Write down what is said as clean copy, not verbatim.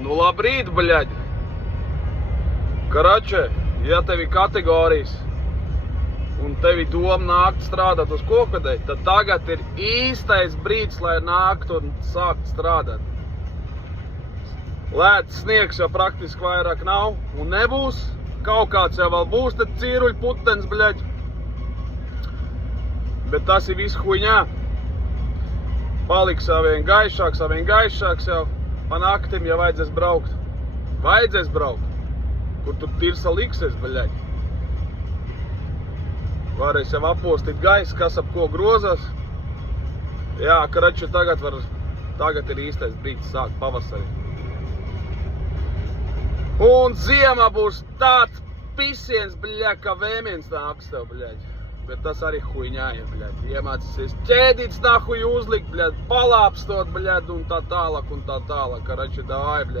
Nu labrīt, bļaļ. Karače, ja tev ir kategorijas un tev ir doma nākt strādāt uz kokvedēju, tad tagad ir īstais brīdis, lai nākt un sākt strādāt. Lēts sniegs jau praktiski vairāk nav un nebūs. Kaut kāds jau vēl būs, tad cīruļ putens, bļaļ. Bet tas ir viss huņā. Paliks savien gaišāks jau. Pa naktim jau vajadzēs braukt. Vajadzēs braukt. Kur tur tirsa liksies, bļaļ. Varēs jau apostīt gaisu, kas ap ko grozās. Jā, karaču, tagad ir īstais brīdis sākt pavasarī. Un ziemā būs tāds pisiens, bļaļ, kā vēmiens nāks tev, bļaļ. Bet tas arī huņā ir, bļaļ. Iemācīsies ķēdīts nahuj uzlikt, bļaļ, palāpstot, bļaļ, un tā tālāk, karači, davai, bļaļ.